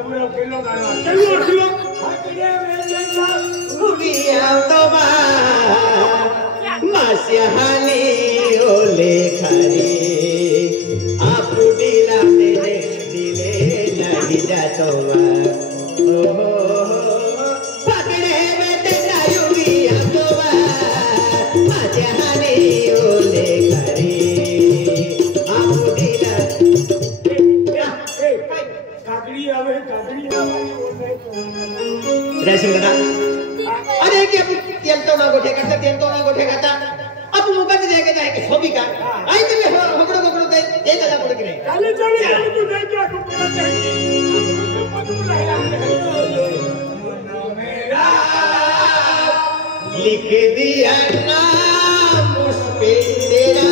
बाबूराव केलो गाणं केलो केलो हाकडे वेजेला उबिया तोबा मास्याहानी ओले खारी आपुडीला दिले दिले नाही जातोबा ओ हाकडे वेजेला उबिया तोबा मास्याहानी ओले खारी आपुडीला ड्रेसिंग करा अरे कि तेल तो ना गोठे करता अब मुकट देके जाए के सोबी का आई तो हकड़ो दे चला पड़ के चले तू नहीं क्या तू पूरा चाहिए मेरा लिख दिया नाम उस पे तेरा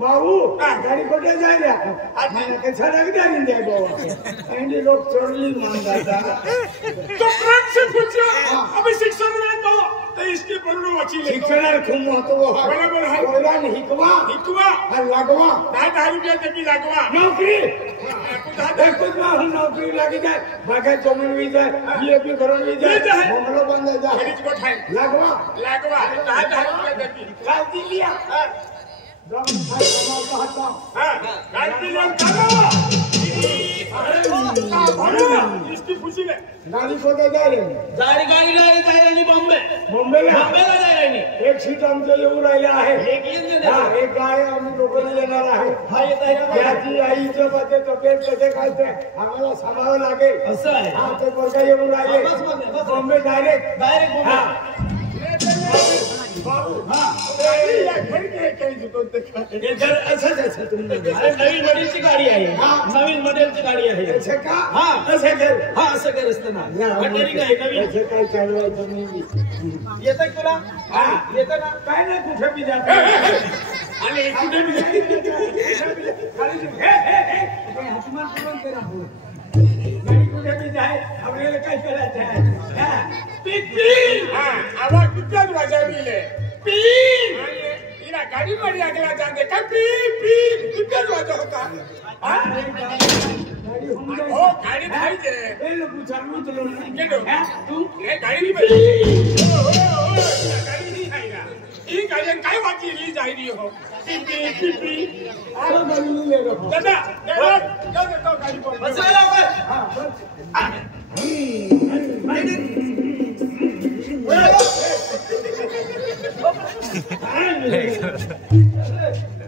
बाबू गाड़ी कोटे जाए रे मैंने के सड़क दारिन जाए बाबू एंडी लोग चोरली मांगा था तो प्रेम से पूछो अभी शिक्षण में तो इसके पन्नू अच्छी ले शिक्षण खूब तो वो बराबर है ओरा नहीं हिकवा और लगवा 10,000 रुपया तक की लगवा नौकरी कुछ ना हम नौकरी लग जाए बागे चमन भी जाए ये भी घर में जाए बंगलो बन जाए लगवा 10,000 रुपया तक की काल दी लिया कहता हां गाड़ी ले चलो इसकी खुशी में गाड़ी को दे जा रहे गाड़ी गाड़ी ला रहे जाए नहीं बॉम्बे बॉम्बे ला जाए नहीं एक सीट आमच्या येऊ राहिला आहे एक येऊन दे हां एक गाय आम्ही लोकांना येणार आहे हा येत आहे याची आईच्या मध्ये तब्येत कसे खायचे आम्हाला सांभाळावं लागेल असं आहे हां ते पोरगा येऊन राहिले बॉम्बे डायरेक्ट बॉम्बे बाबू हां घर के काही दुकान ते हे घर असं तुम्ही अरे नवीन मॉडेलची गाडी आहे नवीन मॉडेलची गाडी आहे असं का हां असं घर हा असं कर असताना मटेरियल आहे नवीन असं काय चालवायचं नाही येतं तुला हां येतं ना काय नाही कुठे बी जात आणि कुठे मी हनुमान करून करा गाडी कुठे बी जाय आपल्याला काय करायचं आहे आवाज किती वाजवले पी इला गाडी मध्ये आगला जाते का पी पी किती वाजवता गाडी होऊन जाईल हो गाडी पाहिजे हे लोक चालवून केडो तू हे गाडी पाहिजे हो गाडी नाही आहे ना ही गाडी काय वाटली री जायरी हो पी पी पी आता गाडी ले लो दादा दादा तो गाडी बस लवकर हां बस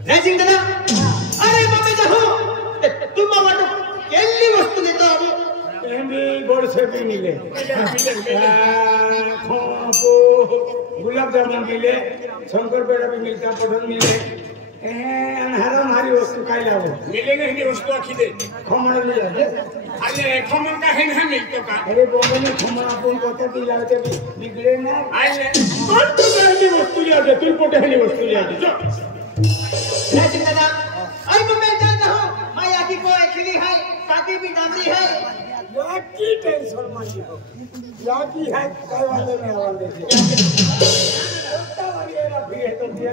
ರೇಸಿಂಗ್ दादा अरे मम्मी जाओ तुम मामा ಎಲ್ಲಿ ವಸ್ತು देता अब एमबी गोड़ से भी मिले खोपो गुलाब जामुन मिले शंकर पेड़ा भी मिलता पसंद मिले अनहरा हमारी वस्तु काय लावो मिलेंगे ही वस्तु आखी दे खमण मिला दे अरे खमन का है ना मिलतो का अरे बॉम्बे में खमण आपण कोणत्या दिलावते बिगडे ना आले कोण तुझी वस्तू लिया दे तू पोटे ही वस्तू लिया दे ರೇಸಿಂಗ್ दादा अरे मम्मी जानता हूं मैं आकी को अकेली है काकी भी डाबरी है याकी टेंशन मत लो याकी है काय वाले में वाले से उतना वाली ना भी है तो दिया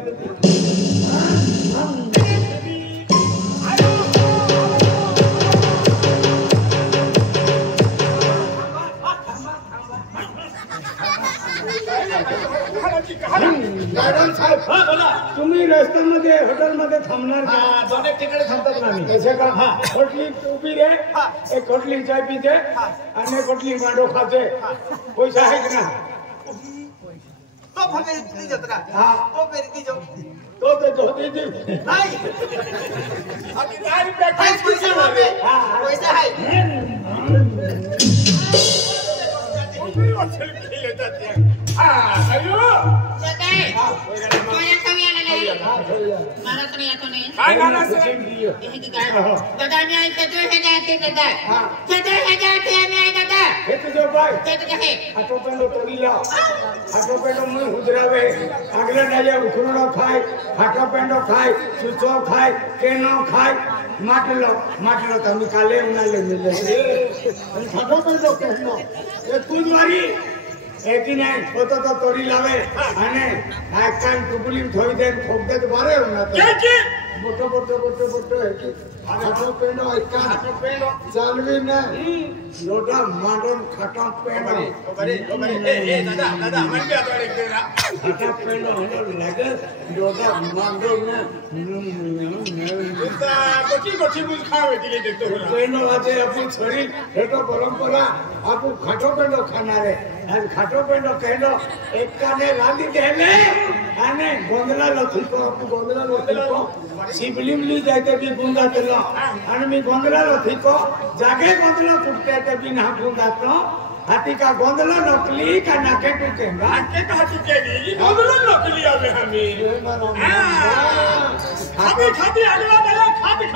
गार्डन साहेब हां बोला तुम्ही रस्त्यामध्ये हॉटेलमध्ये थांबणार का दोन एक ठिकाणी थांबतात ना आम्ही कैसे का खोटली उभी रे एक खोटली चाय पीते आणि एक खोटली मांडो खाते पैसा है कि ना तो हमें नहीं जतरा हाँ तो मेरी की जो तो धोती थी नहीं अभी 10 रुपए है पैसा वहां पे पैसा है कोई वसूल के ले जाते हैं हां आयो सकाळी कोण्या कवी आलेले मला तर येतो नाही काय गाणं सर हे की काय दादा मी ऐकतो हे जाते दादा हे जाते मी दादा हे तुझे बाय ते तुझे हे आटो पेंडो तोडीला आटो पेंडो मुई हुजरावे अगले डाले उखरोड़ो खाय आटो पेंडो खाय चुचो खाय केनो खाय माटलो तमी काले उनाले मिले आटो पेंडो केनो ए तुजवारी एकी नाही होतो तो तोडी लावे आणि कान टुकुली थोई दे खोक दे बारे होना क्या की मोठो एकी आटो पेंडो आटो पेंडो चालवी ना लोटा मांडन खटा पेंडो ए दादा मन पे आता एक तेरा खटा पेंडो लगे लोटा मांडन ना उता कोची बुल खावे दिले देतो होला पेंडो वाचे आपण छडी हेतो परंपरा आपण खाटो पेंडो खाणारे आणि खाटो पेंडो केलो एकाने रांदी देले आणि गोंदला लथिको आपण गोंदला लथिको शिबलिमली जायते बी गुंगा तलो आणि मी गोंदला लथिको जागे गोंदला फुटते ते बी ना गुंगातो हाथी का गोंदला नकली का नाके टूटेगा आके कहा तू केली गोदलो नकली आवे हमें खाती अगला दला खाती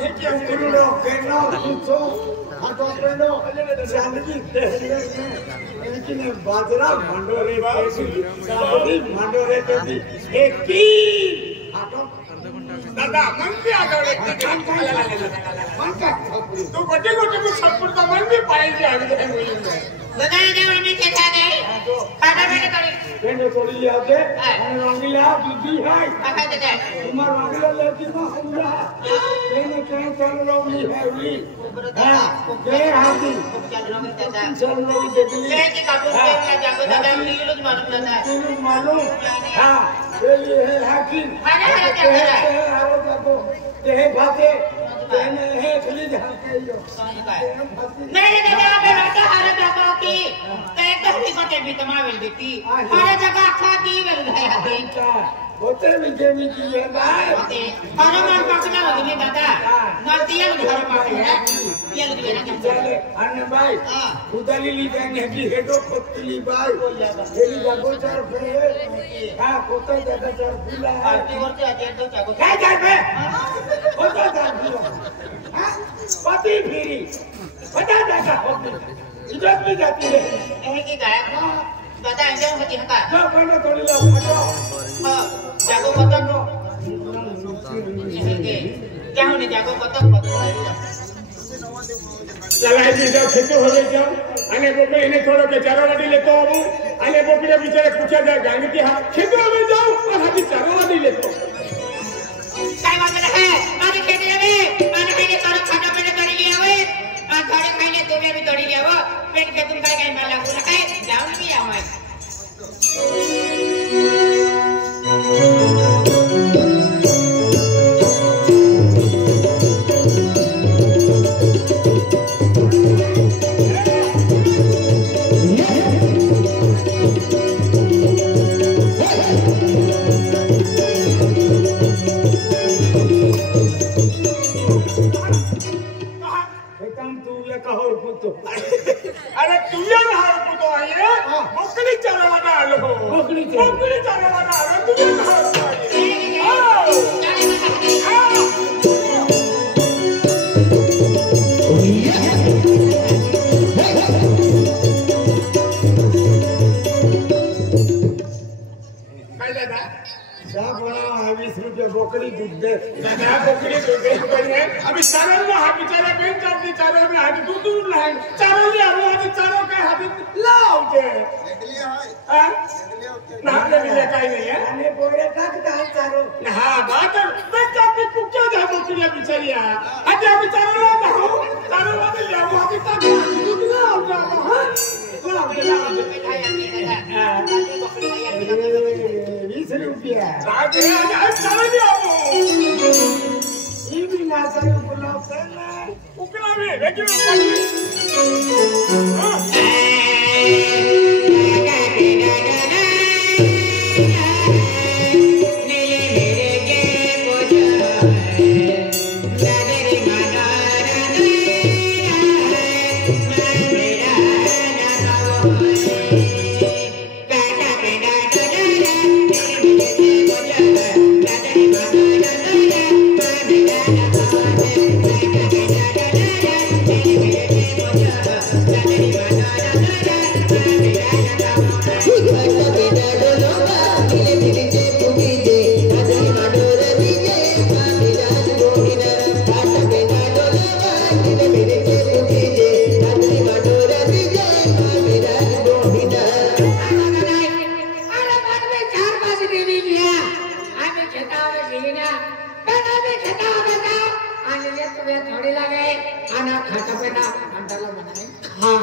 हे क्या उकरुडो केनो तुचो खाटो पेंडो चांदगी एकीने बाजरा मांडोरे चांदगी मांडोरे तेजी एकी खाटो दादा मन पे आता एक मन का तू गोटे को छप्पर का मन भी पाएगी आगे दादा जेवण मी के खाते खाना बेटा करे पेंडो तोड़ी आते आणि रंगीला बीबी है खाते दादा तुम्हारा रंगीला लेती ना हमरा मैंने कहीं चल रही है उली हां के हाथी चल रहा है दादा चल रही देखली ले के काबू में जागो दादा नीलुज मालूम दादा मालूम हां ये है हाथी हां हां क्या कर रहा है आओ जाओ देह भाते देने है खली जहाँ के यो नहीं दादा बेटा हरे जगह की कई कहीं को भी तमाम देती हरे जगह खाती वेल है अच्छा होते में के भी किए भाई हरे मन पकना लगी दादा मरती है घर पाके है ये लगी ना चले अन्य भाई उदाली ली जाने की हेडो पत्तली भाई हेली जागो चार पे हां कोता ज्यादा चार फूला है और से आजे तो जागो क्या चार पे कोता चार फूला हां पति फिरी बता जाएगा इज्जत भी जाती है ए की गाय दादा इंजन होती है का जो बनो थोड़ी लो हटो हां जागो पतंग क्या होने जागो पतंग ललाई जी जब खेतो हो गई जब अने बोके इन्हें थोड़ा के चारावादी लेतो हूं अने बोके बेचारे पूछा जाए गांग की हां खेतो में जाओ और हाथी चारावादी लेतो काय बात है माने खेते में माने खाने तारा खाना पीने तोड़ी लिया हुए और घरे खाने तुम्हें भी तोड़ी लिया हुआ पेट के तुम काय माला बोला है जाऊं भी आवे अरे तू ये नहार को तो आइए बकरी चारावादा लो बकरी चारावादा लो तू ये नहार को आइए दादा क्या बना 20 रुपए बकरी दूध दे दादा बकरी दूध दे बढ़िया अभी चारों में हाथ बेचारा बेन चाटनी चारों में हाथ दूध ना चारों में हाथ चारों के हाथ लाओ जे हां ना ले काई नहीं है आने बोले तक दाल चारो हां बात बेन चाटनी कुक्का जा बकरी बेचारिया आज बेचारा ला ना हो चारों वाले ले वो हाथ तक दूध लाओ जा हां लाओ हां 20 रुपया राजे आज चारों भी आओ ये भी ना चारो बुलाओ से ना उकला में लेकिन हां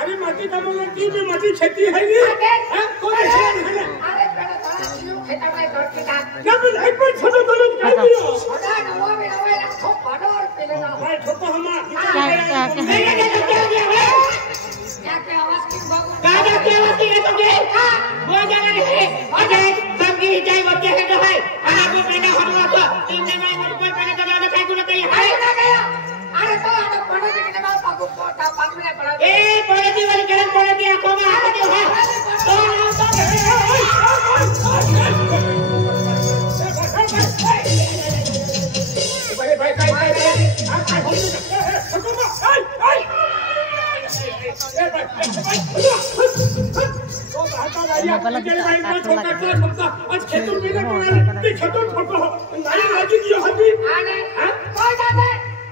अरे मटी का मतलब की भी मटी खेती है ये कौन है अरे बेटा तारा खेता में दौड़ के का जब एक बार छोड़ो तो लोग कह दियो सदा नवा में नवा रखो बड़ो और पहले ना भाई ठोको हमारा अरे सब की जाई बच्चे है तो है और आप पहले हटवा तो तुमने मैं कोई पहले तो ना काय गुना कहीं है ना गया अरे तो आटा पड़ो के बाद पागु पोटा पाग में पड़ा ए पड़ती वाली करन पड़ती आंखों में आके दे है तो भाई आप हम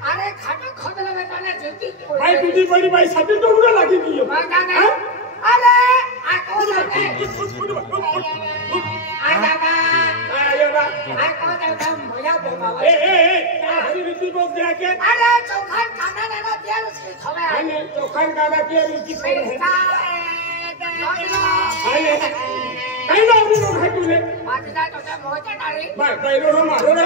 अरे खाना खोदले में तो ने जल्दी भाई टूटी पड़ी भाई सब तो उड़ा लगी नहीं है अरे आ कौन है आ दादा आयो बा आ कौन है तुम भैया बोला ए हरी रीति बोल दे के अरे चोखन खाना ना दिया उसके खवे अरे चोखन खाना के रीति से अरे कहीं ना उन्होंने है तूने माता तो मोचा डाली भाई रो मारो ना